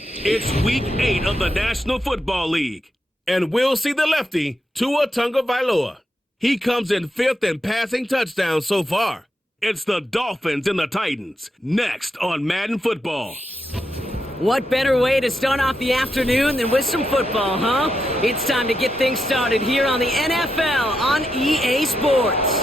It's Week 8 of the National Football League, and we'll see the lefty, Tua Tagovailoa. He comes in 5th in passing touchdowns so far. It's the Dolphins and the Titans, next on Madden Football. What better way to start off the afternoon than with some football, huh? It's time to get things started here on the NFL on EA Sports.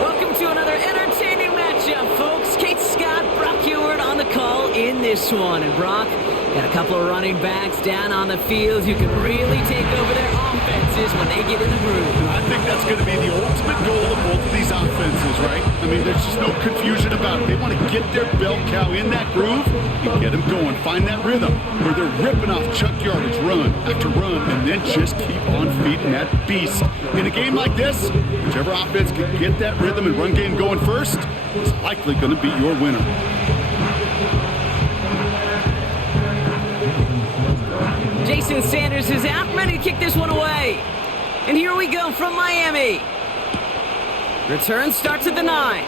Welcome to another entertaining matchup, folks. Kate Scott, Brock Heward on the call in this one. And Brock, got a couple of running backs down on the field who can really take over their offenses when they get in the groove. I think that's going to be the ultimate goal of both of these offenses, right? I mean, there's just no confusion about it. They want to get their bell cow in that groove and get them going. Find that rhythm where they're ripping off chunk yardage, run after run, and then just keep on feeding that beast. In a game like this, whichever offense can get that rhythm and run game going first is likely going to be your winner. Jason Sanders is out, ready to kick this one away. And here we go from Miami. Return starts at the 9.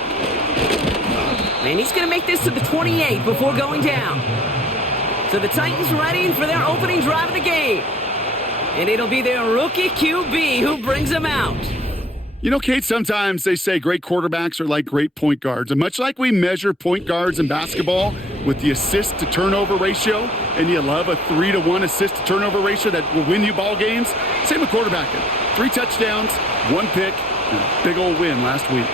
And he's going to make this to the 28 before going down. So the Titans ready for their opening drive of the game. And it'll be their rookie QB who brings them out. You know, Kate, sometimes they say great quarterbacks are like great point guards. And much like we measure point guards in basketball with the assist-to-turnover ratio, and you love a 3-to-1 assist-to-turnover ratio that will win you ball games, same with quarterbacking. 3 touchdowns, 1 pick, and a big old win last week.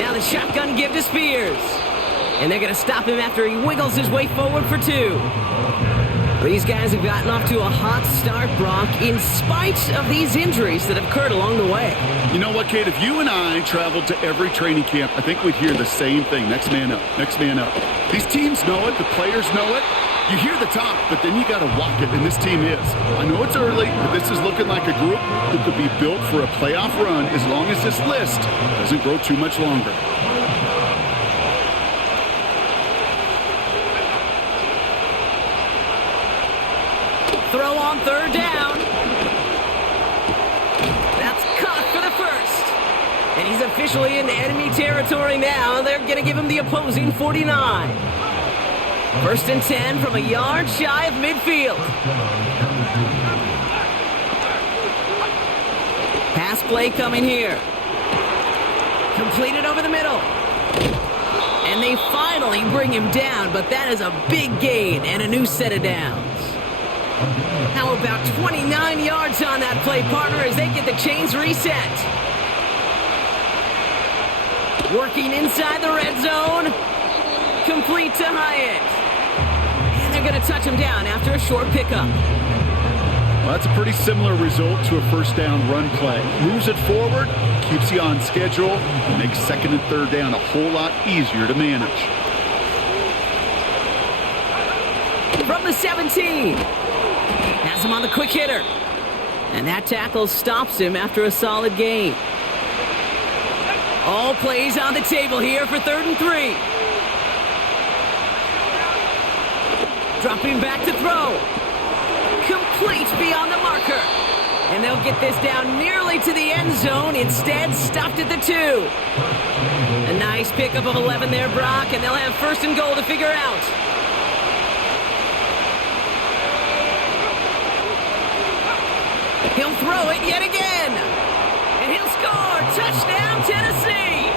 Now the shotgun give to Spears. And they're going to stop him after he wiggles his way forward for 2. These guys have gotten off to a hot start, Brock, in spite of these injuries that have occurred along the way. You know what, Kate? If you and I traveled to every training camp, I think we'd hear the same thing. Next man up, next man up. These teams know it. The players know it. You hear the talk, but then you got to walk it, and this team is. I know it's early, but this is looking like a group who could be built for a playoff run as long as this list doesn't grow too much longer. Throw on 3rd down. That's caught for the first. And he's officially in enemy territory now. They're going to give him the opposing 49. 1st and 10 from a yard shy of midfield. Pass play coming here. Completed over the middle. And they finally bring him down, but that is a big gain and a new set of downs. How about 29 yards on that play, partner, as they get the chains reset. Working inside the red zone. Complete to Hyatt. And they're going to touch him down after a short pickup. Well, that's a pretty similar result to a 1st down run play. Moves it forward, keeps you on schedule, and makes 2nd and 3rd down a whole lot easier to manage. From the 17. Has him on the quick hitter. And that tackle stops him after a solid gain. All plays on the table here for 3rd and 3. Dropping back to throw. Complete beyond the marker. And they'll get this down nearly to the end zone. Instead, stopped at the 2. A nice pickup of 11 there, Brock, and they'll have 1st and goal to figure out. He'll throw it yet again. And he'll score. Touchdown, Tennessee.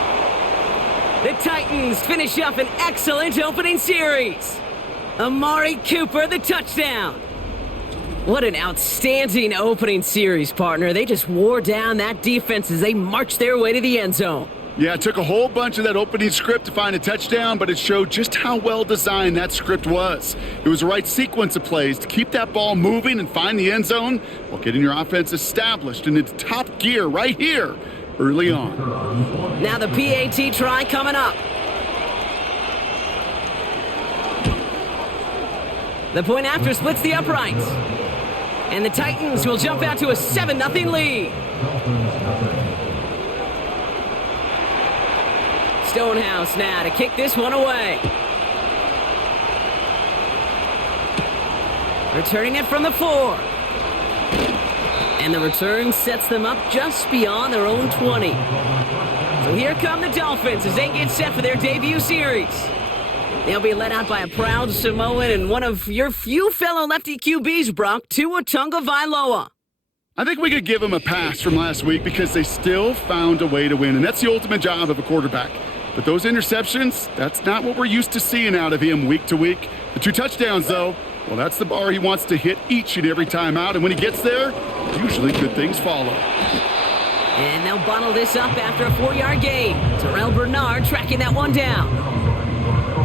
The Titans finish up an excellent opening series. Amari Cooper, the touchdown. What an outstanding opening series, partner. They just wore down that defense as they marched their way to the end zone. Yeah, it took a whole bunch of that opening script to find a touchdown, but it showed just how well designed that script was. It was the right sequence of plays to keep that ball moving and find the end zone while getting your offense established and into top gear right here early on. Now the PAT try coming up. The point after splits the uprights. And the Titans will jump out to a 7-0 lead. Stonehouse now to kick this one away. Returning it from the 4. And the return sets them up just beyond their own 20. So here come the Dolphins as they get set for their debut series. They'll be led out by a proud Samoan and one of your few fellow lefty QBs, Brock, Tua Tagovailoa. I think we could give them a pass from last week because they still found a way to win, and that's the ultimate job of a quarterback. But those interceptions, that's not what we're used to seeing out of him week to week. The 2 touchdowns, though, well, that's the bar he wants to hit each and every time out, and when he gets there, usually good things follow. And they'll bottle this up after a 4-yard gain. Terrell Bernard tracking that one down.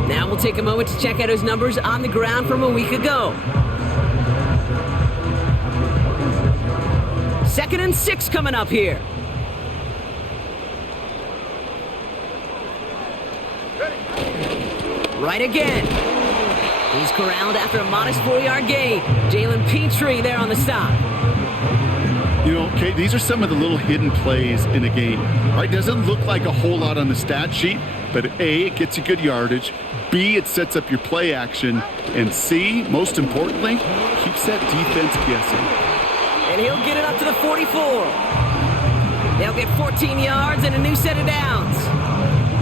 Now we'll take a moment to check out his numbers on the ground from a week ago. 2nd and 6 coming up here. Right again. He's corralled after a modest 4-yard gain. Jalen Petrie there on the stop. You know, Kate, these are some of the little hidden plays in a game. Right? Doesn't look like a whole lot on the stat sheet, but A, it gets you good yardage. B, it sets up your play action. And C, most importantly, keeps that defense guessing. And he'll get it up to the 44. They'll get 14 yards and a new set of downs.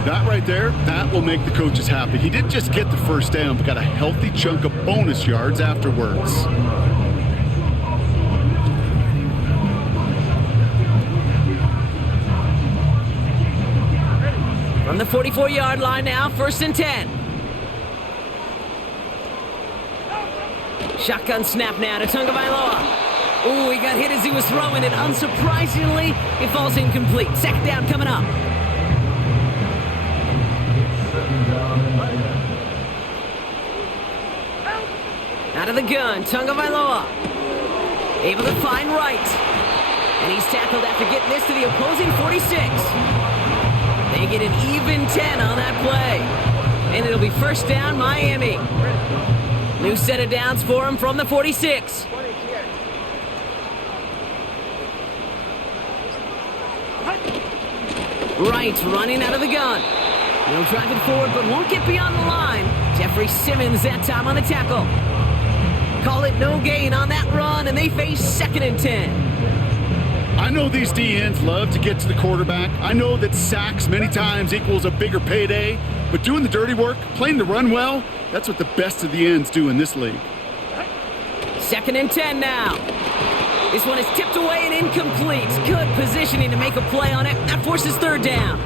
That right there, that will make the coaches happy. He didn't just get the first down, but got a healthy chunk of bonus yards afterwards. From the 44-yard line now, 1st and 10. Shotgun snap now to Tagovailoa. Ooh, he got hit as he was throwing it. Unsurprisingly, it falls incomplete. 2nd down coming up. Out of the gun, Tagovailoa. Able to find right. And he's tackled after getting this to the opposing 46. They get an even 10 on that play. And it'll be 1st down, Miami. New set of downs for him from the 46. Right, running out of the gun. He'll drive it forward, but won't get beyond the line. Jeffrey Simmons that time on the tackle. Call it no gain on that run, and they face 2nd and 10. I know these DNs love to get to the quarterback. I know that sacks many times equals a bigger payday, but doing the dirty work, playing the run well, that's what the best of the ends do in this league. 2nd and 10 now. This one is tipped away and incomplete. Good positioning to make a play on it. That forces 3rd down.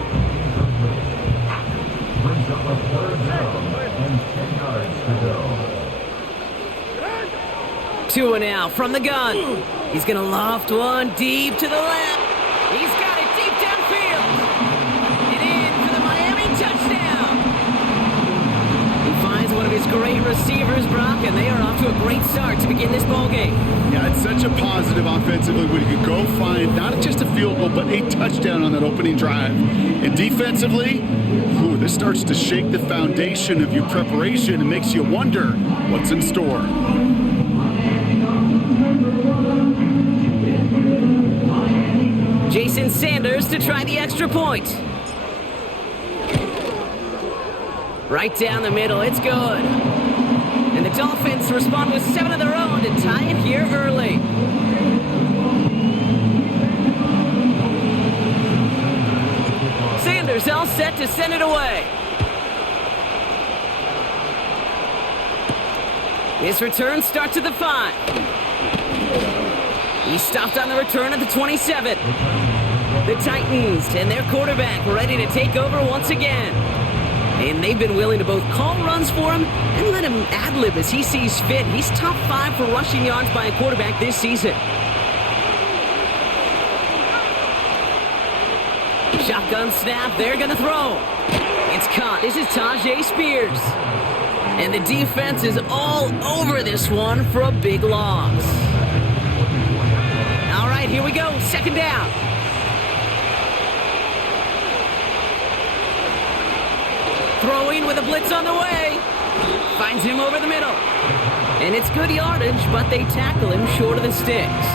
Tua now from the gun. He's going to loft one deep to the left. He's got it deep downfield. And in for the Miami touchdown. He finds one of his great receivers, Brock, and they are off to a great start to begin this ballgame. Yeah, it's such a positive offensively when you can go find not just a field goal, but a touchdown on that opening drive. And defensively, this starts to shake the foundation of your preparation and makes you wonder what's in store. Jason Sanders to try the extra point. Right down the middle, it's good. And the Dolphins respond with 7 of their own to tie it here early. Sanders all set to send it away. His return starts at the 5. He stopped on the return at the 27. The Titans and their quarterback ready to take over once again. And they've been willing to both call runs for him and let him ad-lib as he sees fit. He's top 5 for rushing yards by a quarterback this season. Shotgun snap, they're going to throw. It's caught. This is Tajay Spears. And the defense is all over this one for a big loss. All right, here we go. 2nd down. Throwing with a blitz on the way. Finds him over the middle. And it's good yardage, but they tackle him short of the sticks.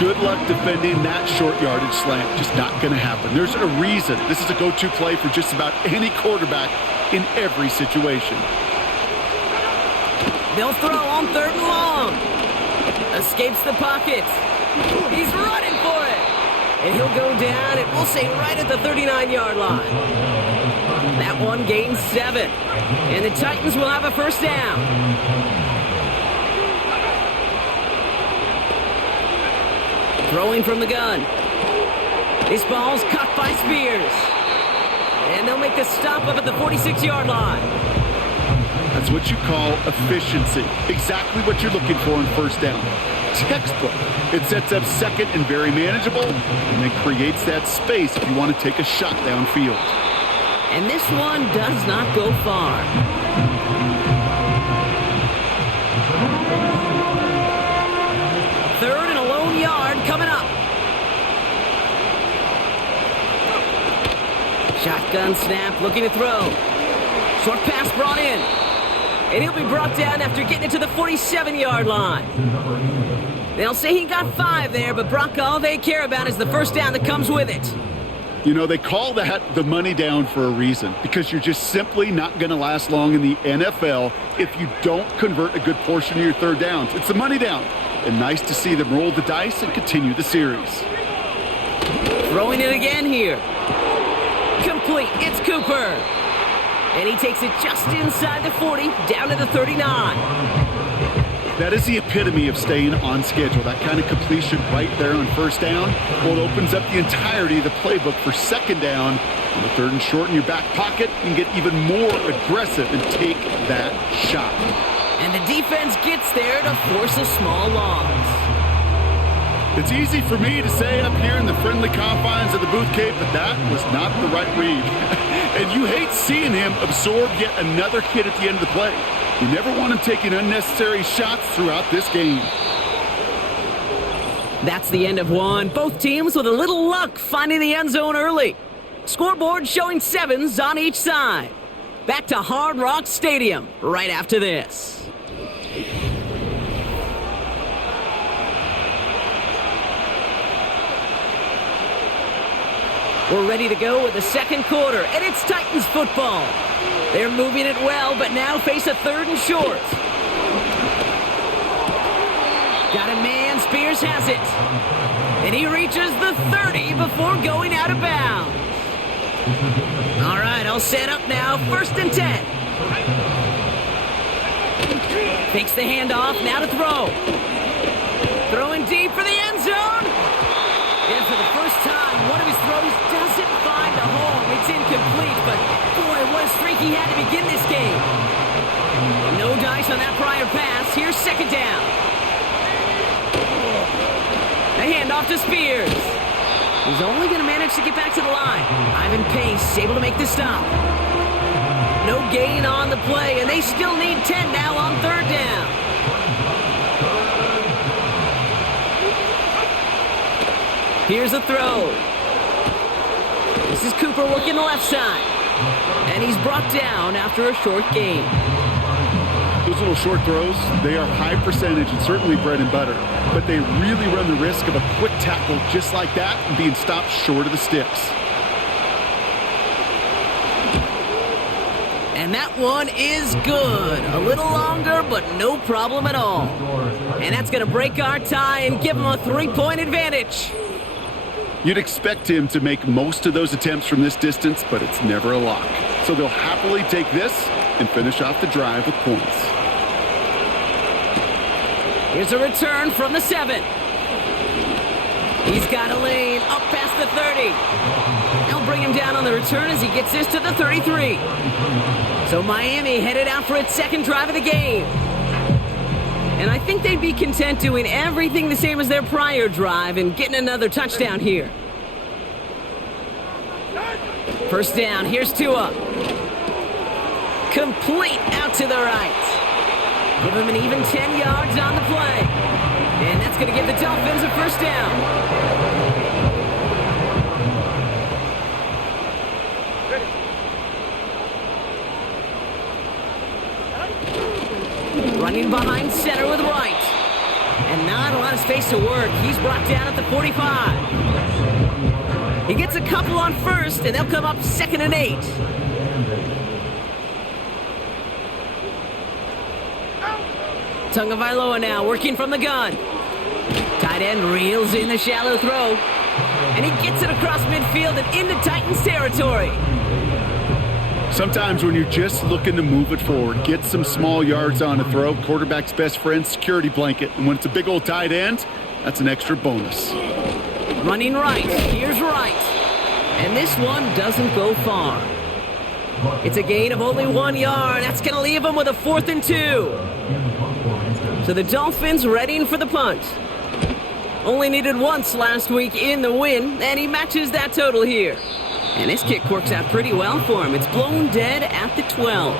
Good luck defending that short yardage slant. Just not going to happen. There's a reason. This is a go-to play for just about any quarterback in every situation. They'll throw on 3rd and long. Escapes the pocket. He's running for it. And he'll go down, and we'll say right at the 39-yard line. That that one gains 7. And the Titans will have a first down. Throwing from the gun. This ball's caught by Spears. And they'll make the stop up at the 46-yard line. That's what you call efficiency. Exactly what you're looking for in first down. Textbook. It sets up second and very manageable, and then creates that space if you want to take a shot downfield. And this one does not go far. Third and a lone yard coming up. Shotgun snap, looking to throw. Short pass brought in. And he'll be brought down after getting it to the 47-yard line. They'll say he got 5 there, but Brock, all they care about is the first down that comes with it. You know, they call that the money down for a reason, because you're just simply not going to last long in the NFL if you don't convert a good portion of your third downs. It's the money down. And nice to see them roll the dice and continue the series. Throwing it again here. Complete. It's Cooper. And he takes it just inside the 40, down to the 39. That is the epitome of staying on schedule. That kind of completion right there on first down. Well, it opens up the entirety of the playbook for second down. On the third and short in your back pocket, you can get even more aggressive and take that shot. And the defense gets there to force a small loss. It's easy for me to say up here in the friendly confines of the Booth Cave, but that was not the right read. And you hate seeing him absorb yet another hit at the end of the play. You never want him taking unnecessary shots throughout this game. That's the end of one. Both teams with a little luck finding the end zone early. Scoreboard showing 7s on each side. Back to Hard Rock Stadium right after this. We're ready to go with the second quarter, and it's Titans football. They're moving it well, but now face a third and short. Got a man, Spears has it. And he reaches the 30 before going out of bounds. All right, all set up now, 1st and 10. Takes the handoff, now to throw. Throwing deep for the end zone. And for the first time, one of his throws doesn't find a home. It's incomplete, but boy, what a streak he had to begin this game. No dice on that prior pass. Here's second down. A handoff to Spears. He's only going to manage to get back to the line. Ivan Pace able to make the stop. No gain on the play, and they still need 10 now on third down. Here's a throw. This is Cooper working the left side. And he's brought down after a short gain. Those little short throws, they are high percentage and certainly bread and butter. But they really run the risk of a quick tackle just like that and being stopped short of the sticks. And that one is good. A little longer, but no problem at all. And that's going to break our tie and give them a 3-point advantage. You'd expect him to make most of those attempts from this distance, but it's never a lock. So they'll happily take this and finish off the drive with points. Here's a return from the 7. He's got a lane up past the 30. They'll bring him down on the return as he gets this to the 33. So Miami headed out for its second drive of the game. And I think they'd be content doing everything the same as their prior drive and getting another touchdown here. First down, here's Tua. Complete out to the right. Give him an even 10 yards on the play. And that's going to give the Dolphins a first down. Running behind center with Wright. And not a lot of space to work. He's brought down at the 45. He gets a couple on first, and they'll come up 2nd and 8. Tagovailoa now working from the gun. Tight end reels in the shallow throw. And he gets it across midfield and into Titans territory. Sometimes when you're just looking to move it forward, get some small yards on a throw, quarterback's best friend, security blanket. And when it's a big old tight end, that's an extra bonus. Running right. Here's right. And this one doesn't go far. It's a gain of only 1 yard. That's going to leave him with a 4th and 2. So the Dolphins readying for the punt. Only needed once last week in the win, and he matches that total here. And this kick works out pretty well for him. It's blown dead at the 12.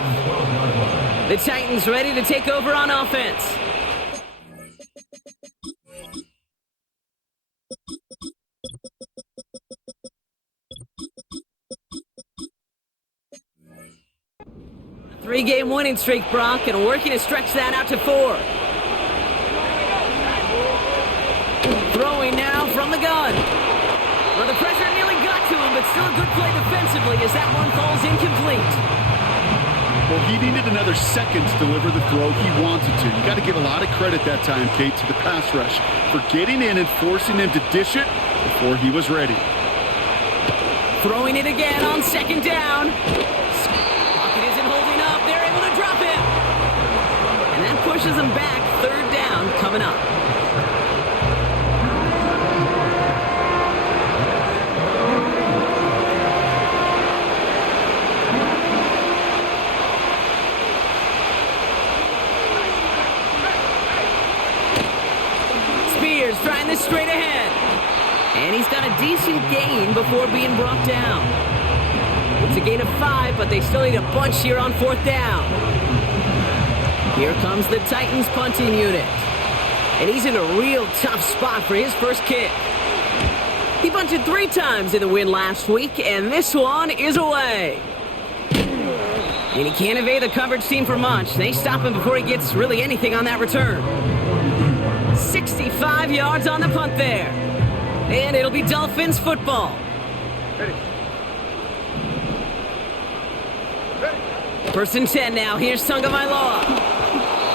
The Titans ready to take over on offense. Three-game winning streak, Brock, and working to stretch that out to 4. Throwing now from the gun. Well, the pressure nearly got to him, but still a good play defensively as that one falls incomplete. Well, he needed another second to deliver the throw he wanted to. You got to give a lot of credit that time, Kate, to the pass rush for getting in and forcing him to dish it before he was ready. Throwing it again on 2nd down. Pocket isn't holding up. They're able to drop it. And that pushes them back. 3rd down coming up. Trying this straight ahead. And he's got a decent gain before being brought down. It's a gain of 5, but they still need a bunch here on 4th down. Here comes the Titans punting unit. And he's in a real tough spot for his first kick. He punted 3 times in the win last week, and this one is away. And he can't evade the coverage team for much. They stop him before he gets really anything on that return. 65 yards on the punt there. And it'll be Dolphins football. Ready. 1st and 10 now. Here's Tagovailoa.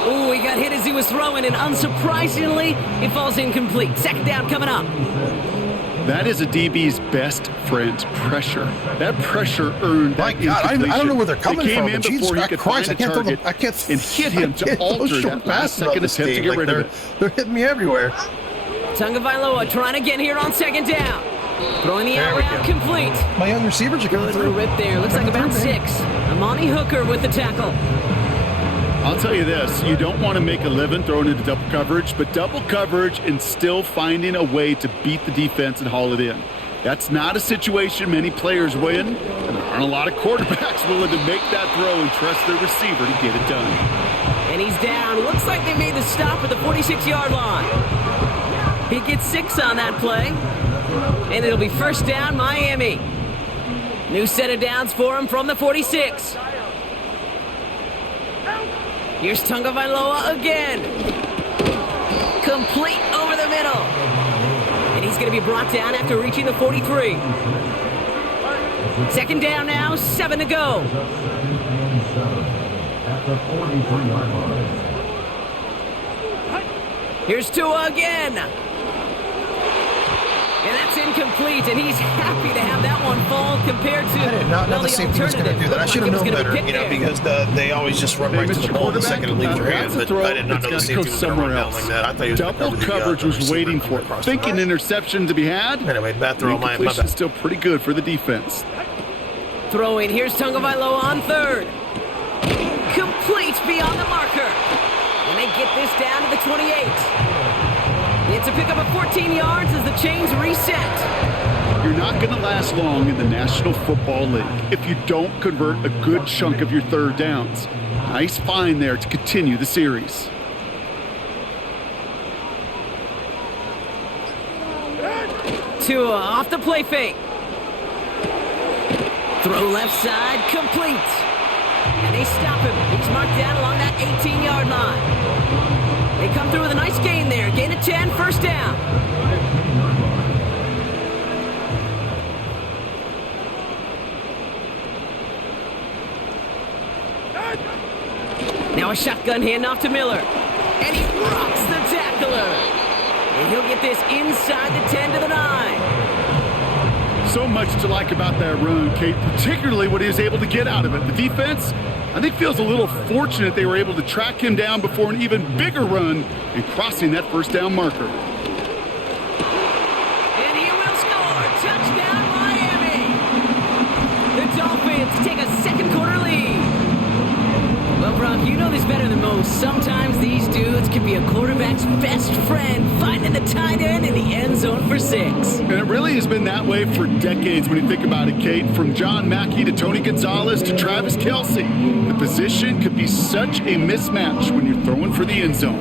Ooh, he got hit as he was throwing, and unsurprisingly, it falls incomplete. 2nd down coming up. That is a DB's best friend, pressure. That pressure earned that incompletion. I don't know where they're coming they came from. in before he could find a target and hit him to alter that last second attempt to get rid of it. They're hitting me everywhere. Tagovailoa trying again here on 2nd down. Throwing the out route complete. My young receivers are coming Good through. rip there. Looks like about 6. Amani Hooker with the tackle. I'll tell you this, you don't want to make a living throwing into double coverage, but double coverage and still finding a way to beat the defense and haul it in. That's not a situation many players win, and there aren't a lot of quarterbacks willing to make that throw and trust their receiver to get it done. And he's down. Looks like they made the stop at the 46-yard line. He gets 6 on that play, and it'll be 1st down, Miami. New set of downs for him from the 46. Here's Tagovailoa again. Complete over the middle. And he's going to be brought down after reaching the 43. 2nd down now, 7 to go. Here's Tua again. And that's incomplete, and he's happy to have that one fall compared to I did not know the safety was going to do that. I should have known better, because they always just run right to the ball the second it leaves your hand, but I did not know the safety was going to run down like that. I thought he was double coverage was waiting for it. Thinking interception to be had. Anyway, bad throw. My bad. Still pretty good for the defense. Throwing, here's Tagovailoa on 3rd. Complete beyond the marker. And they get this down to the 28. It's a pickup of 14 yards as the chains reset. You're not going to last long in the National Football League if you don't convert a good chunk of your 3rd downs. Nice find there to continue the series. Tua off the play fake. Throw left side, complete. And they stop him. He's marked down along that 18-yard line. They come through with a nice gain there. Gain of 10, 1st down. Now a shotgun handoff to Miller. And he rocks the tackler. And he'll get this inside the 10 to the 9. So much to like about that run, Kate, particularly what he was able to get out of it. The defense, I think, feels a little fortunate they were able to track him down before an even bigger run and crossing that first down marker. And he will score. Touchdown, Miami. The Dolphins take a second quarter lead. Well, Brock, you know this better than most. Sometimes these dudes can be a quarterback's best friend, finding the tight end in the end zone for 6. And it really has been that way for decades when you think about it, Kate. From John Mackey to Tony Gonzalez to Travis Kelce, the position could be such a mismatch when you're throwing for the end zone.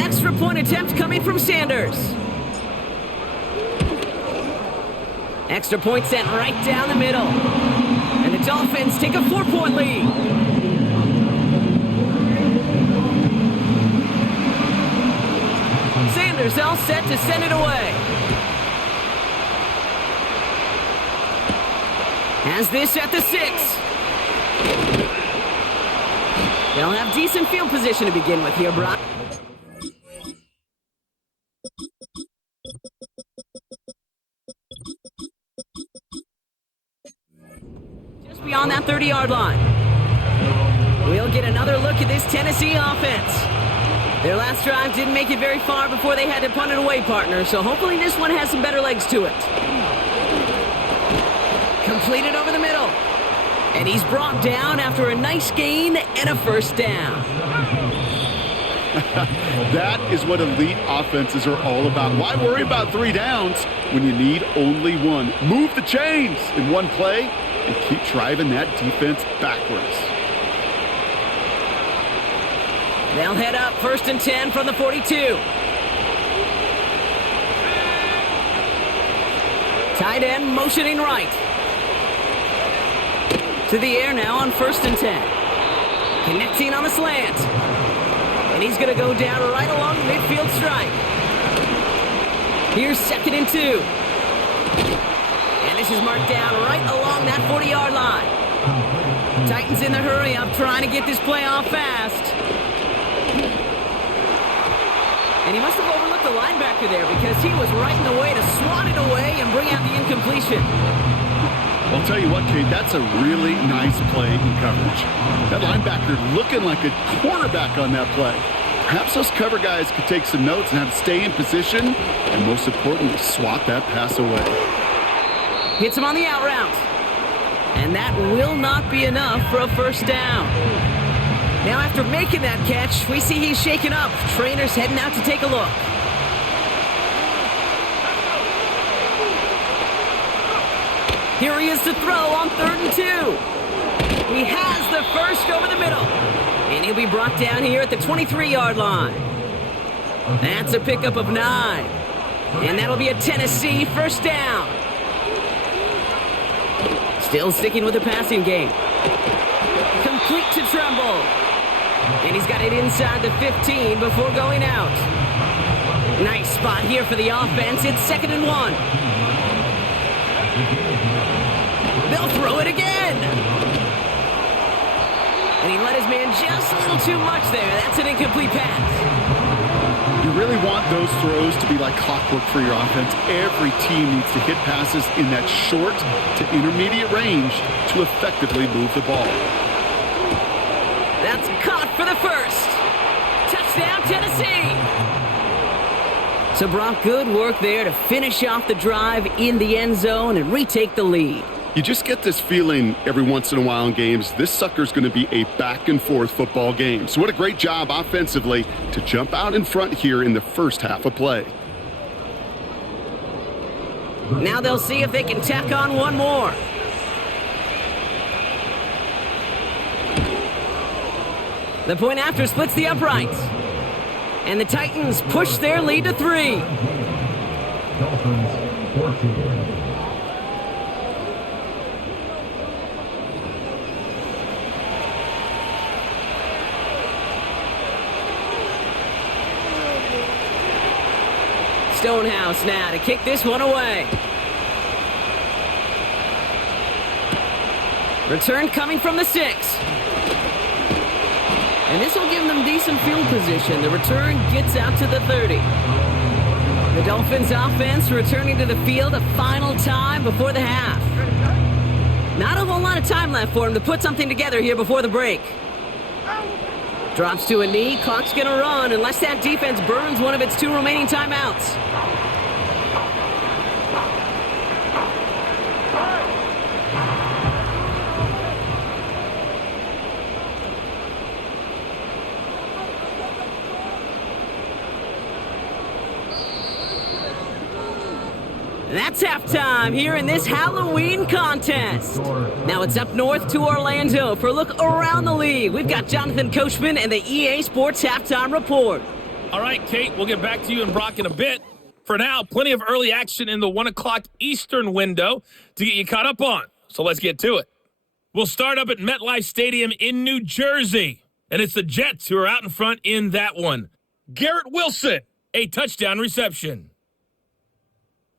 Extra point attempt coming from Sanders. Extra point sent right down the middle. And the Dolphins take a 4-point lead. Sanders all set to send it away. Has this at the 6. They'll have decent field position to begin with here, Brock. Beyond that 30-yard line. We'll get another look at this Tennessee offense. Their last drive didn't make it very far before they had to punt it away, partner, so hopefully this one has some better legs to it. Completed over the middle. And he's brought down after a nice gain and a first down. That is what elite offenses are all about. Why worry about 3 downs when you need only 1? Move the chains in one play and keep driving that defense backwards. They'll head up 1st and 10 from the 42. Tight end motioning right. To the air now on 1st and 10. Connecting on the slant. And he's going to go down right along the midfield stripe. Here's 2nd and 2. This is marked down right along that 40-yard line. Titans in the hurry up, trying to get this play off fast. And he must have overlooked the linebacker there because he was right in the way to swat it away and bring out the incompletion. I'll tell you what, Kate, that's a really nice play in coverage. That linebacker looking like a quarterback on that play. Perhaps those cover guys could take some notes and have to stay in position and, most importantly, swat that pass away. Hits him on the out route. And that will not be enough for a first down. Now after making that catch, we see he's shaken up. Trainer's heading out to take a look. Here he is to throw on 3rd and 2. He has the first over the middle. And he'll be brought down here at the 23-yard line. That's a pickup of 9. And that'll be a Tennessee first down. Still sticking with the passing game. Complete to Tremble. And he's got it inside the 15 before going out. Nice spot here for the offense. It's 2nd and 1. They'll throw it again. And he let his man just a little too much there. That's an incomplete pass. You really want those throws to be like clockwork for your offense. Every team needs to hit passes in that short to intermediate range to effectively move the ball. That's caught for the first. Touchdown, Tennessee. So, Brock, good work there to finish off the drive in the end zone and retake the lead. You just get this feeling every once in a while in games, this sucker's going to be a back-and-forth football game. So what a great job offensively to jump out in front here in the first half of play. Now they'll see if they can tack on one more. The point after splits the uprights. And the Titans push their lead to 3. Dolphins 14. Stonehouse now to kick this one away. Return coming from the 6. And this will give them decent field position. The return gets out to the 30. The Dolphins offense returning to the field a final time before the half. Not a whole lot of time left for him to put something together here before the break. Drops to a knee, clock's gonna run unless that defense burns one of its 2 remaining timeouts. That's halftime here in this Halloween contest. Now it's up north to Orlando for a look around the league. We've got Jonathan Coachman and the EA Sports Halftime Report. All right, Kate, we'll get back to you and Brock in a bit. For now, plenty of early action in the 1 o'clock Eastern window to get you caught up on. So let's get to it. We'll start up at MetLife Stadium in New Jersey. And it's the Jets who are out in front in that one. Garrett Wilson, a touchdown reception.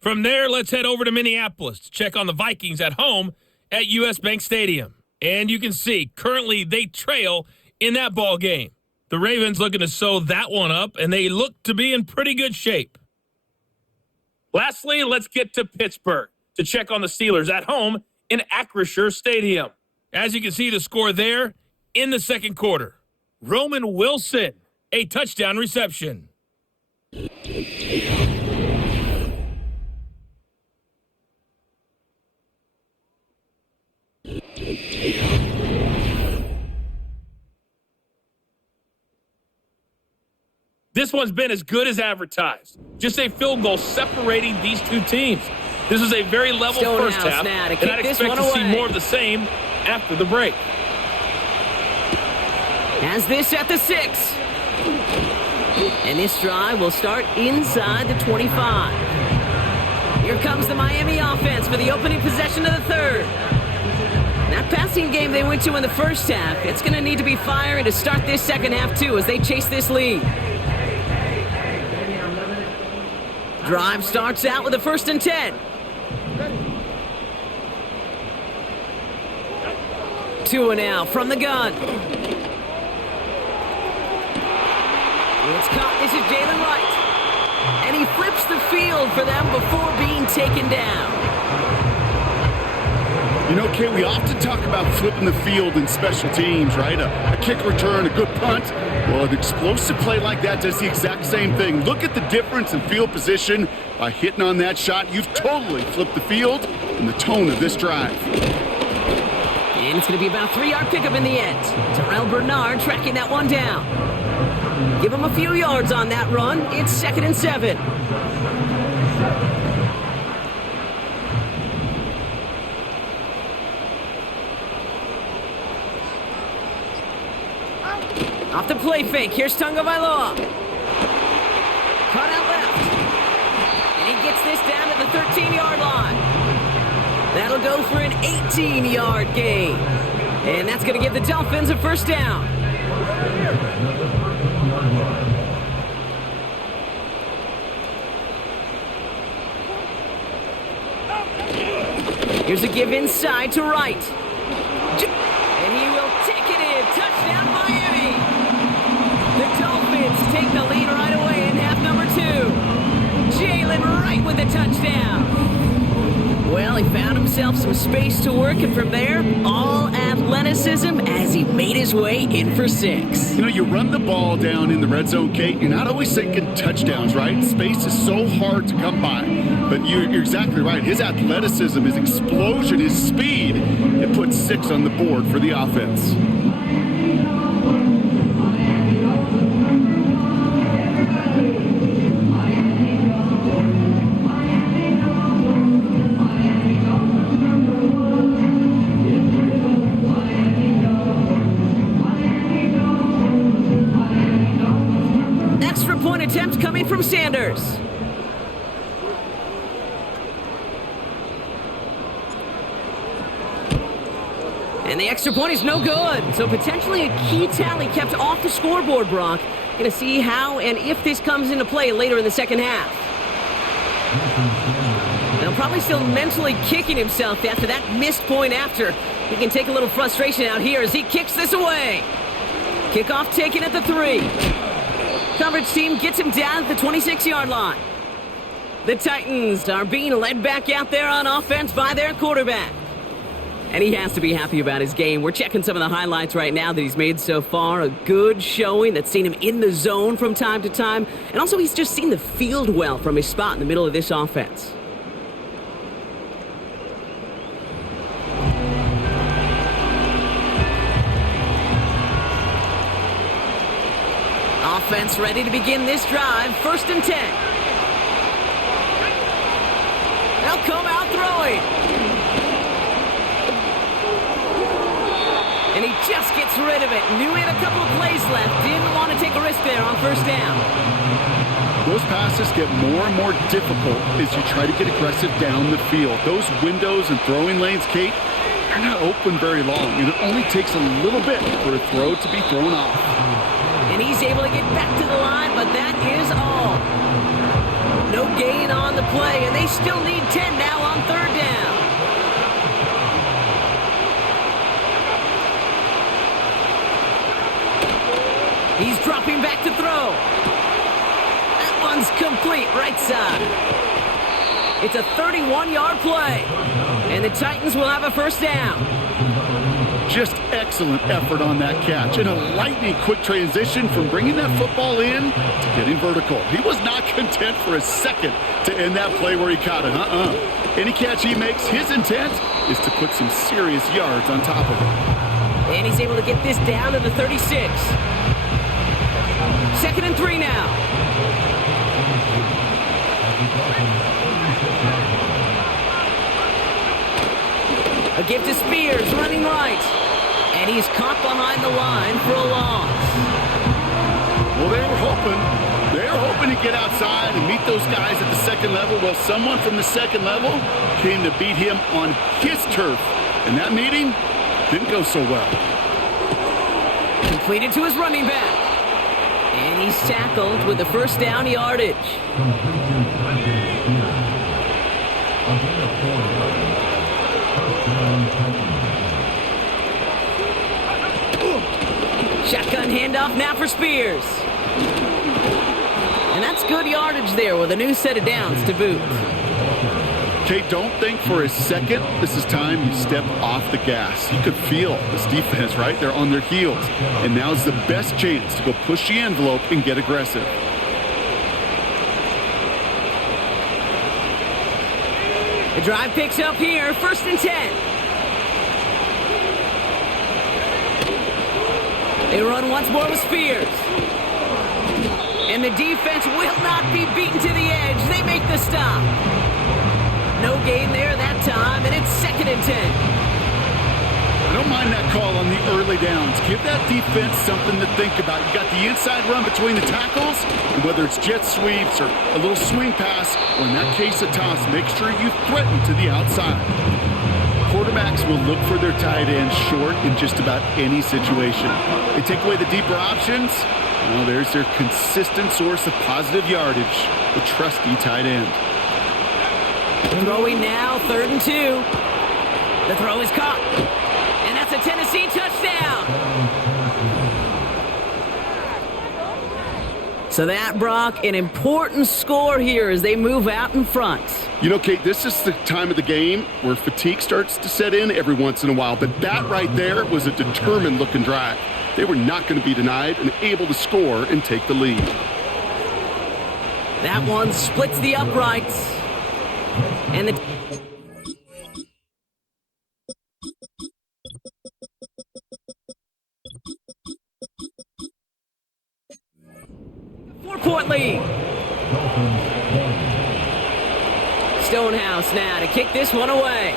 From there, let's head over to Minneapolis to check on the Vikings at home at US Bank Stadium. And you can see, currently they trail in that ball game. The Ravens looking to sew that one up, and they look to be in pretty good shape. Lastly, let's get to Pittsburgh to check on the Steelers at home in Acrisure Stadium. As you can see, the score there in the second quarter. Roman Wilson, a touchdown reception. This one's been as good as advertised. Just a field goal separating these two teams. This is a very level first half, and I'd expect to see more of the same after the break. Has this at the 6. And this drive will start inside the 25. Here comes the Miami offense for the opening possession of the third. That passing game they went to in the first half, it's going to need to be firing to start this second half, too, as they chase this lead. Drive starts out with a 1st and 10. Two and out from the gun. It's caught. This is Jalen Wright. And he flips the field for them before being taken down. You know, Kay, we often talk about flipping the field in special teams, right? A kick return, a good punt. Well, an explosive play like that does the exact same thing. Look at the difference in field position. By hitting on that shot, you've totally flipped the field and the tone of this drive. And it's going to be about a 3-yard pickup in the end. Terrell Bernard tracking that one down. Give him a few yards on that run. It's 2nd and 7. Off the play fake, here's Tagovailoa. Cut out left. And he gets this down to the 13-yard line. That'll go for an 18-yard gain. And that's going to give the Dolphins a 1st down. Here's a give inside to Wright. And he will take it in. Touchdown, Miami. The Dolphins take the lead right away in half number 2. Jalen Wright with the touchdown. Well, he found himself some space to work, and from there, all athleticism as he made his way in for 6. You know, you run the ball down in the red zone, Kate, you're not always thinking touchdowns, right? Space is so hard to come by. But you're exactly right. His athleticism, his explosion, his speed, it puts 6 on the board for the offense. Extra point attempt coming from Sanders. And the extra point is no good. So potentially a key tally kept off the scoreboard, Brock. Going to see how and if this comes into play later in the second half. Now probably still mentally kicking himself after that missed point after. He can take a little frustration out here as he kicks this away. Kickoff taken at the 3. Coverage team gets him down at the 26-yard line. The Titans are being led back out there on offense by their quarterback. And he has to be happy about his game. We're checking some of the highlights right now that he's made so far. A good showing that's seen him in the zone from time to time. And also he's just seen the field well from his spot in the middle of this offense. Offense ready to begin this drive. 1st and 10. They'll come out throwing. And he just gets rid of it. Knew he had a couple of plays left. Didn't want to take a risk there on 1st down. Those passes get more and more difficult as you try to get aggressive down the field. Those windows and throwing lanes, Kate, they're not open very long. And it only takes a little bit for a throw to be thrown off. And he's able to get back to the line, but that is all. No gain on the play, and they still need 10 now on 3rd down. He's dropping back to throw. That one's complete, right side. It's a 31-yard play, and the Titans will have a 1st down. Just excellent effort on that catch. And a lightning quick transition from bringing that football in to getting vertical. He was not content for a second to end that play where he caught it. Any catch he makes, his intent is to put some serious yards on top of it. And he's able to get this down to the 36. 2nd and 3 now. A give to Spears, running right. And he's caught behind the line for a loss. Well, they were hoping to get outside and meet those guys at the 2nd level. Well, someone from the 2nd level came to beat him on his turf. And that meeting didn't go so well. Completed to his running back. And he's tackled with the 1st down yardage. Shotgun handoff now for Spears. And that's good yardage there with a new set of downs to boot. Kate, don't think for a second this is time you step off the gas. You could feel this defense, right? They're on their heels. And now's the best chance to go push the envelope and get aggressive. The drive picks up here, 1st and 10. They run once more with Spears. And the defense will not be beaten to the edge. They make the stop. No gain there that time, and it's 2nd and 10. I don't mind that call on the early downs. Give that defense something to think about. You got the inside run between the tackles, and whether it's jet sweeps or a little swing pass, or in that case a toss, make sure you threaten to the outside. Quarterbacks will look for their tight end short in just about any situation. They take away the deeper options. Well, there's their consistent source of positive yardage, the trusty tight end. Throwing now, 3rd and 2. The throw is caught. And that's a Tennessee touchdown. So that, Brock, an important score here as they move out in front. You know, Kate, this is the time of the game where fatigue starts to set in every once in a while. But that right there was a determined-looking drive. They were not going to be denied and able to score and take the lead. That one splits the uprights. And the 4-point lead. Stonehouse now to kick this one away.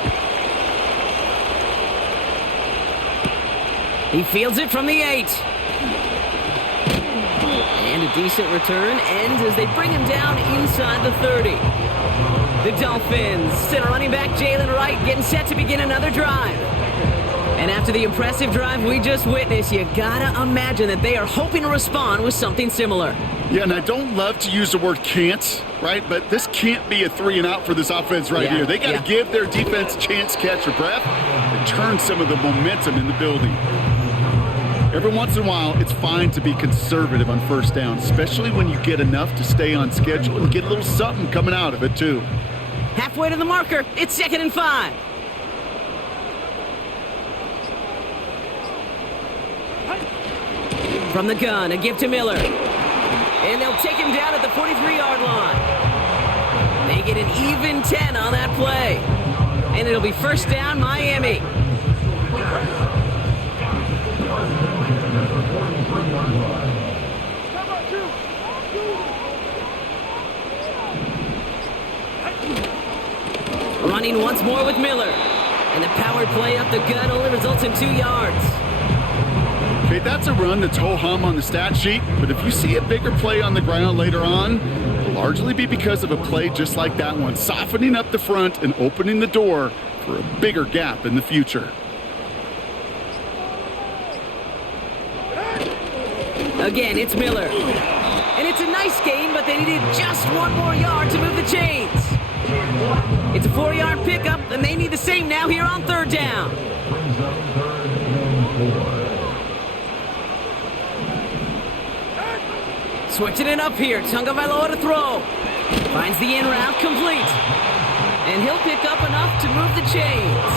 He fields it from the 8. And a decent return ends as they bring him down inside the 30. The Dolphins send running back Jalen Wright getting set to begin another drive. And after the impressive drive we just witnessed, you gotta imagine that they are hoping to respond with something similar. Yeah, and I don't love to use the word can't, right? But this can't be a 3-and-out for this offense right here. They got to give their defense a chance to catch their breath and turn some of the momentum in the building. Every once in a while, it's fine to be conservative on first down, especially when you get enough to stay on schedule and get a little something coming out of it, too. Halfway to the marker. It's 2nd and 5. From the gun, a give to Miller. And they'll take him down at the 43-yard line. They get an even 10 on that play. And it'll be first down, Miami. Running once more with Miller. And the power play up the gut only results in 2 yards. Okay, that's a run that's ho-hum on the stat sheet, but if you see a bigger play on the ground later on, it'll largely be because of a play just like that one, softening up the front and opening the door for a bigger gap in the future. Again, it's Miller. And it's a nice gain, but they needed just 1 more yard to move the chains. It's a 4-yard pickup, and they need the same now here on 3rd down. Switching it up here. Tagovailoa to throw. Finds the in route complete. And he'll pick up enough to move the chains.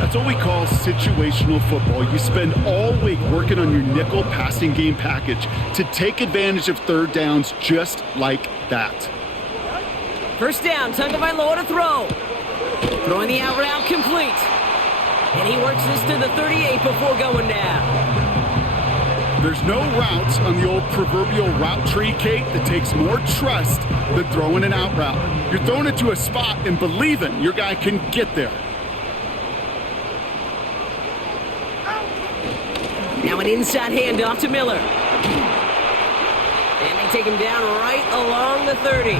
That's what we call situational football. You spend all week working on your nickel passing game package to take advantage of 3rd downs just like that. First down, Tagovailoa to throw. Throwing the out route complete. And he works this to the 38 before going down. There's no route on the old proverbial route tree, Kate, that takes more trust than throwing an out route. You're throwing it to a spot and believing your guy can get there. Now an inside handoff to Miller. And they take him down right along the 30.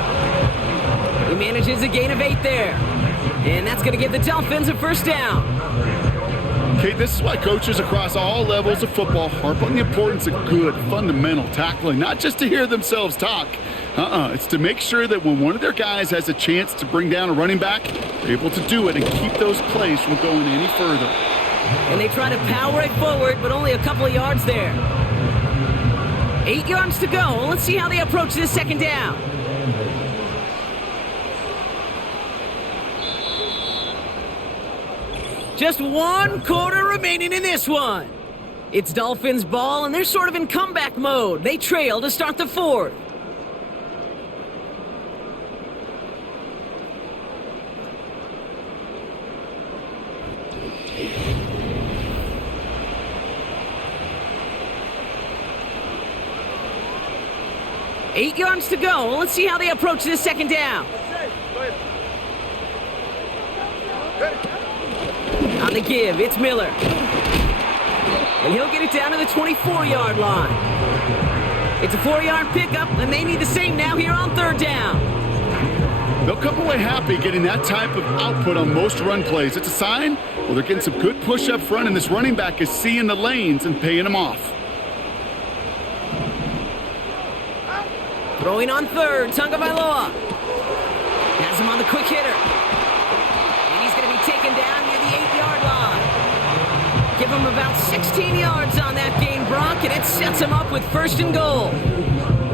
He manages a gain of 8 there. And that's going to give the Dolphins a first down. Okay, this is why coaches across all levels of football harp on the importance of good, fundamental tackling, not just to hear themselves talk. It's to make sure that when one of their guys has a chance to bring down a running back, they're able to do it and keep those plays from going any further. And they try to power it forward, but only a couple of yards there. 8 yards to go. Let's see how they approach this 2nd down. Just 1 quarter remaining in this one. It's Dolphins ball, and they're sort of in comeback mode. They trail to start the 4th. Eight yards to go. Let's see how they approach this 2nd down. On the give, it's Miller. And he'll get it down to the 24-yard line. It's a 4-yard pickup, and they need the same now here on 3rd down. They'll come away happy getting that type of output on most run plays. It's a sign, well, they're getting some good push up front, and this running back is seeing the lanes and paying them off. Throwing on 3rd, Tagovailoa. Has him on the quick hitter. And he's going to be taken down near the 8-yard line. Give him about 16 yards on that gain, Brock, and it sets him up with 1st and goal.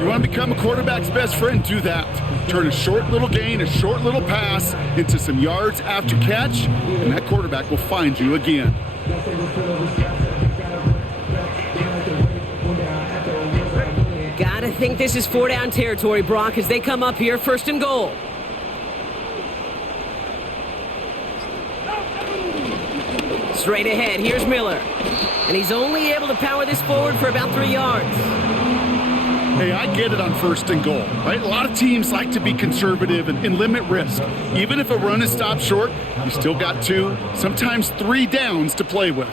You want to become a quarterback's best friend? Do that. Turn a short little gain, a short little pass into some yards after catch, and that quarterback will find you again. Gotta think this is 4-down territory, Brock, as they come up here 1st and goal. Straight ahead, here's Miller. And he's only able to power this forward for about 3 yards. Hey, I get it on 1st and goal, right? A lot of teams like to be conservative and limit risk. Even if a run is stopped short, you still got 2, sometimes 3 downs to play with.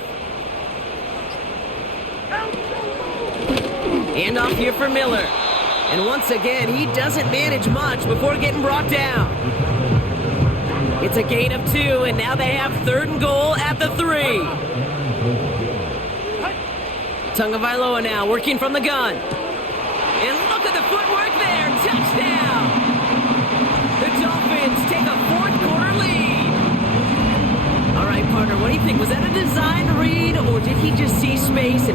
Handoff here for Miller. And once again, he doesn't manage much before getting brought down. It's a gain of 2, and now they have 3rd and goal at the 3. Tagovailoa now working from the gun. And look at the footwork there. Touchdown! The Dolphins take a 4th quarter lead. All right, partner, what do you think? Was that a design read, or did he just see space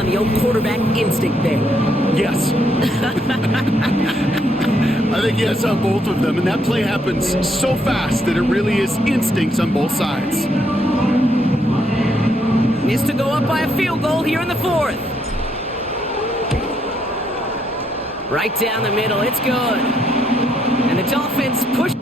on the old quarterback instinct there? Yes. I think yes on both of them, and that play happens so fast that it really is instincts on both sides. Is to go up by a field goal here in the fourth. Right down the middle, it's good. And the Dolphins push.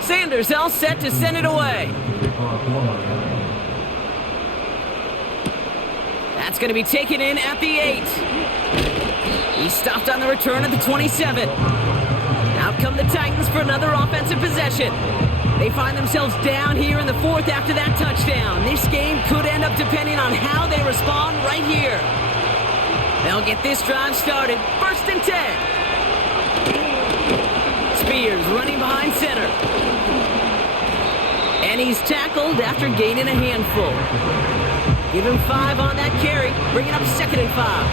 Sanders all set to send it away. That's going to be taken in at the 8. He's stopped on the return at the 27. Out come the Titans for another offensive possession. They find themselves down here in the fourth after that touchdown. This game could end up depending on how they respond right here. They'll get this drive started. 1st and 10. Spears running behind center. And he's tackled after gaining a handful. Give him 5 on that carry. Bring it up 2nd and 5.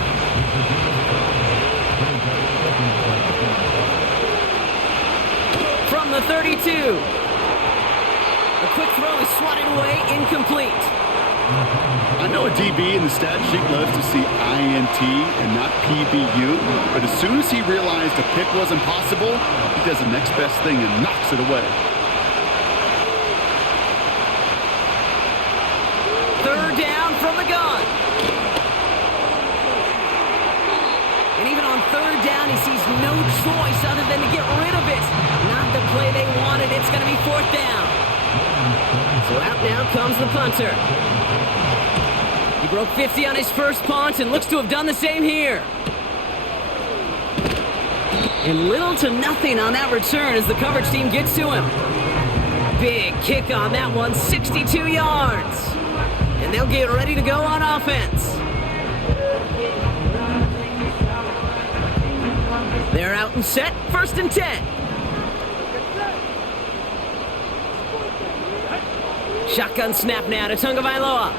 From the 32. A quick throw is swatted away, incomplete. I know a DB in the stat sheet loves to see INT and not PBU, but as soon as he realized a pick wasn't possible, he does the next best thing and knocks it away. 3rd down from the gun. And even on 3rd down, he sees no choice other than to get rid of it. Not the play they wanted. It's going to be 4th down. So out now comes the punter. He broke 50 on his first punt and looks to have done the same here. And little to nothing on that return as the coverage team gets to him. Big kick on that one, 62 yards. And they'll get ready to go on offense. They're out and set, 1st and 10. Shotgun snap now to Tagovailoa.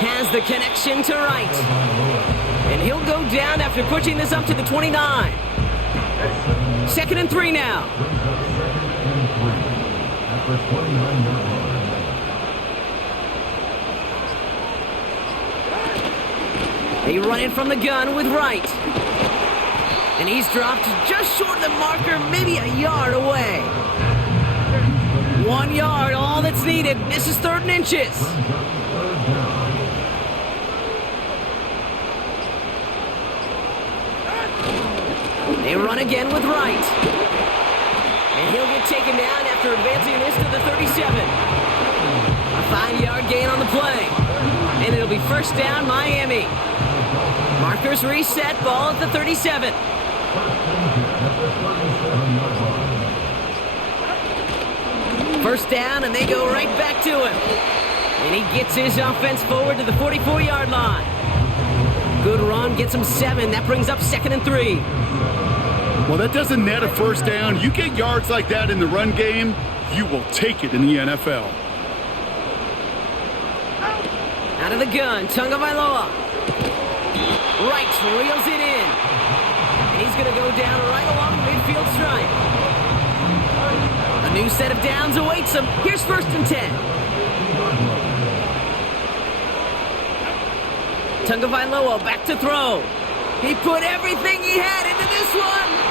Has the connection to Wright. And he'll go down after pushing this up to the 29. 2nd and 3 now. They run it from the gun with Wright. And he's dropped just short of the marker, maybe a yard away. 1 yard, all that's needed. This is 3rd and inches. They run again with Wright. And he'll get taken down after advancing this to the 37. A 5-yard gain on the play. And it'll be 1st down, Miami. Markers reset, ball at the 37. First down, and they go right back to him. And he gets his offense forward to the 44-yard line. Good run, gets him 7. That brings up 2nd and 3. Well, that doesn't net a 1st down. You get yards like that in the run game, you will take it in the NFL. Out of the gun, Tagovailoa. Wright reels it in. And he's going to go down right along the midfield stripe. A new set of downs awaits him. Here's 1st and 10. Tagovailoa back to throw. He put everything he had into this one.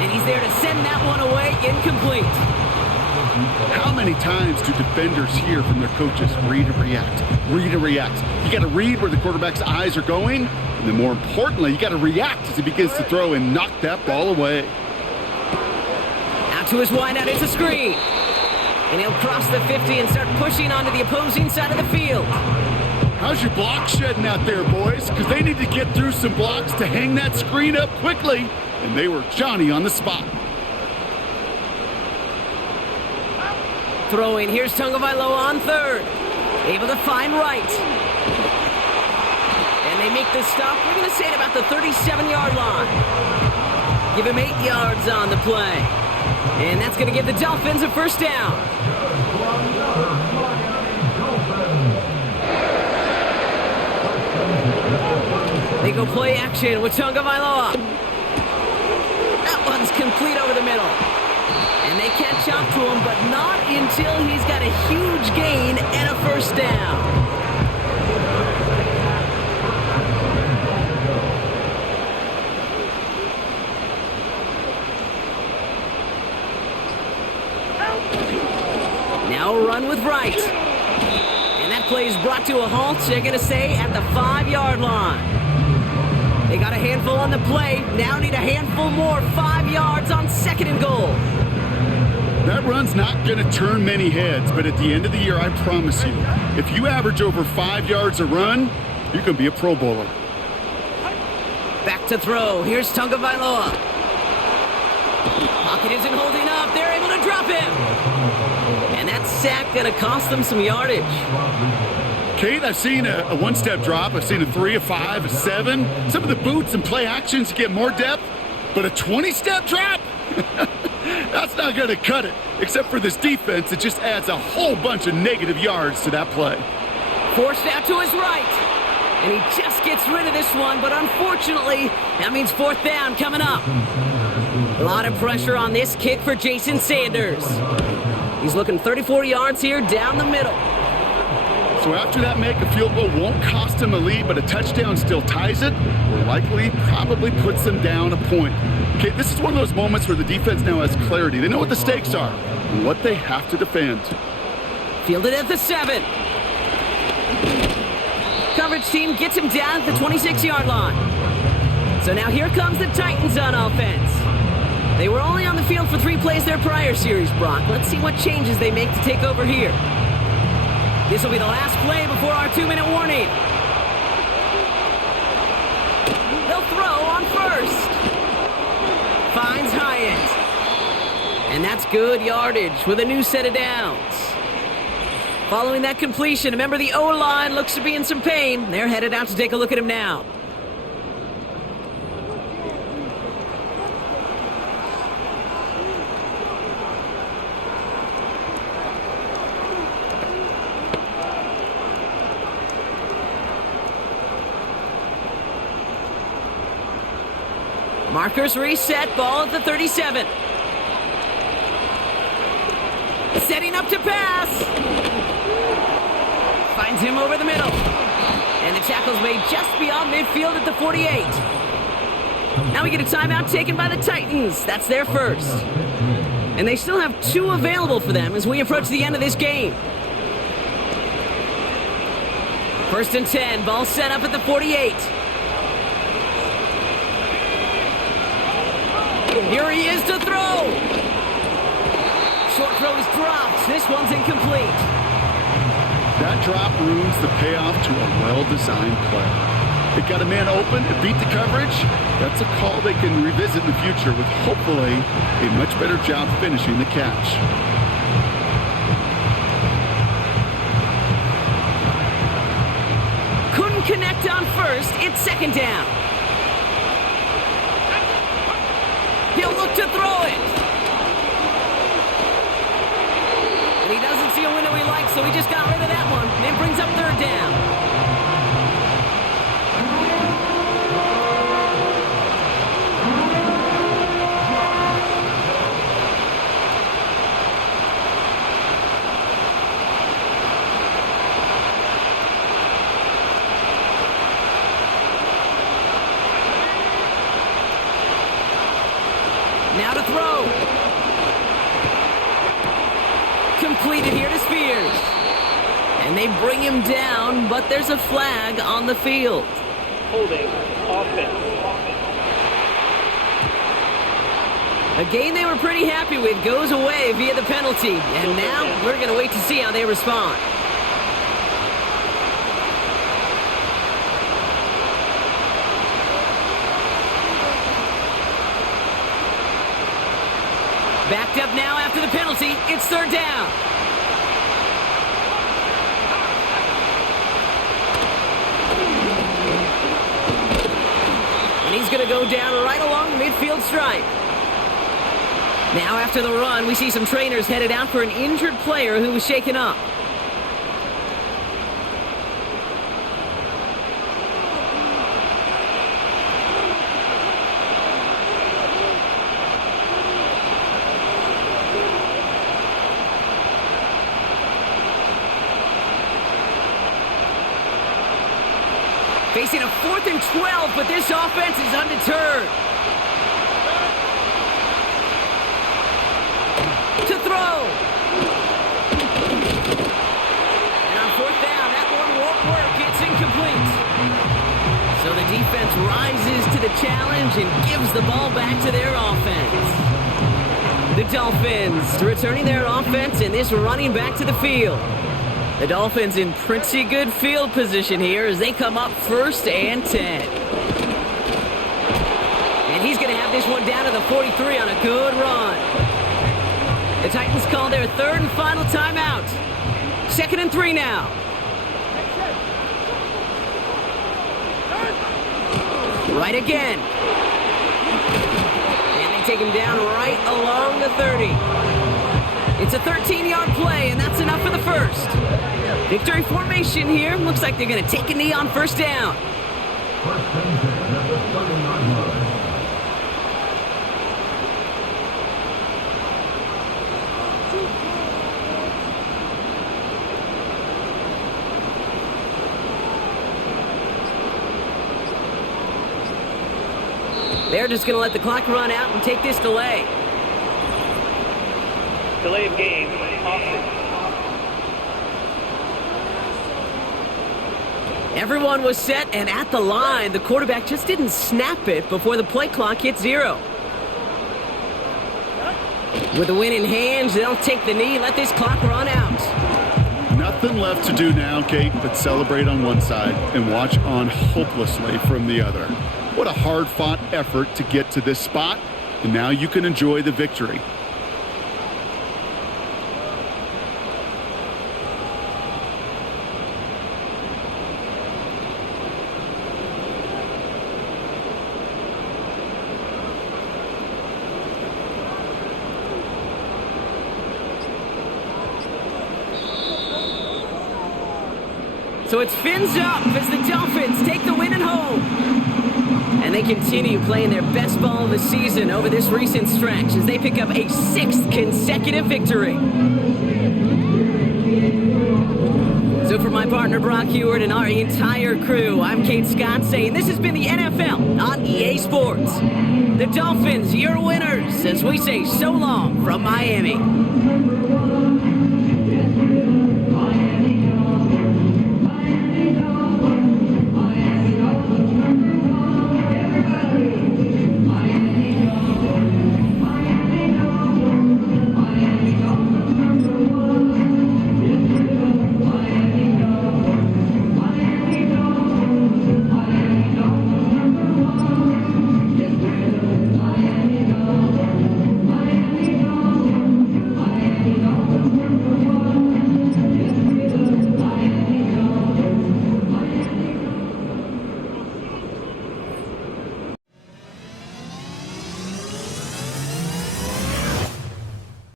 And he's there to send that one away, incomplete. How many times do defenders hear from their coaches, read and react, read and react? You got to read where the quarterback's eyes are going, and then more importantly, you got to react as he begins to throw and knock that ball away. Out to his wideout, it's a screen. And he'll cross the 50 and start pushing onto the opposing side of the field. How's your block shedding out there, boys? Because they need to get through some blocks to hang that screen up quickly. And they were Johnny on the spot. Throwing, here's Tagovailoa on 3rd. Able to find Wright. And they make the stop, we're going to say at about the 37-yard line. Give him 8 yards on the play. And that's going to give the Dolphins a 1st down. They go play action with Tonga Vailoa. That one's complete over the middle. And they catch up to him, but not until he's got a huge gain and a first down. Now a run with Wright. And that play is brought to a halt, they're going to say, at the 5-yard line. They got a handful on the play, now need a handful more, 5 yards on 2nd and goal. That run's not going to turn many heads, but at the end of the year, I promise you, if you average over 5 yards a run, you're going to be a Pro Bowler. Back to throw. Here's Tonga Vailoa. Pocket isn't holding up. They're able to drop him. And that sack going to cost them some yardage. Kate, I've seen a one-step drop. I've seen a 3, a 5, a 7. Some of the boots and play actions get more depth, but a 20-step drop? That's not going to cut it. Except for this defense, it just adds a whole bunch of negative yards to that play. Forced out to his right. And he just gets rid of this one, but unfortunately, that means 4th down coming up. A lot of pressure on this kick for Jason Sanders. He's looking 34 yards here down the middle. So after that make, a field goal won't cost him a lead, but a touchdown still ties it, or likely probably puts them down a point. Okay, this is one of those moments where the defense now has clarity. They know what the stakes are and what they have to defend. Fielded at the 7. Coverage team gets him down at the 26-yard line. So now here comes the Titans on offense. They were only on the field for 3 plays their prior series, Brock. Let's see what changes they make to take over here. This will be the last play before our 2-minute warning. They'll throw on first. Finds Hyatt. And that's good yardage with a new set of downs. Following that completion, remember the O-line looks to be in some pain. They're headed out to take a look at him now. Markers reset, ball at the 37. Setting up to pass. Finds him over the middle. And the tackle's made just beyond midfield at the 48. Now we get a timeout taken by the Titans. That's their first. And they still have 2 available for them as we approach the end of this game. 1st and 10, ball set up at the 48. Here he is to throw. Short throw is dropped. This one's incomplete. That drop ruins the payoff to a well-designed play. It got a man open, it beat the coverage. That's a call they can revisit in the future with hopefully a much better job finishing the catch. Couldn't connect on first. It's 2nd down. He'll look to throw it. And he doesn't see a window he likes, so he just got rid of that one. And it brings up 3rd down. Now to throw. Completed here to Spears. And they bring him down, but there's a flag on the field. Holding offense. A game they were pretty happy with goes away via the penalty. And now we're going to wait to see how they respond. Backed up now after the penalty. It's 3rd down. And he's going to go down right along the midfield stripe. Now after the run, we see some trainers headed out for an injured player who was shaken up. Facing a 4th and 12, but this offense is undeterred. To throw. And on 4th down, that one won't work. It's incomplete. So the defense rises to the challenge and gives the ball back to their offense. The Dolphins returning their offense and this running back to the field. The Dolphins in pretty good field position here as they come up 1st and 10. And he's going to have this one down to the 43 on a good run. The Titans call their 3rd and final timeout. 2nd and 3 now. Right again. And they take him down right along the 30. It's a 13-yard play, and that's enough for the first. Victory formation here. Looks like they're going to take a knee on 1st down. First and 10 at the 39 line. They're just going to let the clock run out and take this delay. Delay of game, offense. Everyone was set and at the line. The quarterback just didn't snap it before the play clock hit 0. With the win in hand, they'll take the knee, let this clock run out. Nothing left to do now, Kate, but celebrate on one side and watch on hopelessly from the other. What a hard-fought effort to get to this spot, and now you can enjoy the victory. So it's fins up as the Dolphins take the win at home. And they continue playing their best ball of the season over this recent stretch as they pick up a 6th consecutive victory. So for my partner Brock Heward and our entire crew, I'm Kate Scott saying this has been the NFL on EA Sports. The Dolphins, your winners, as we say so long from Miami.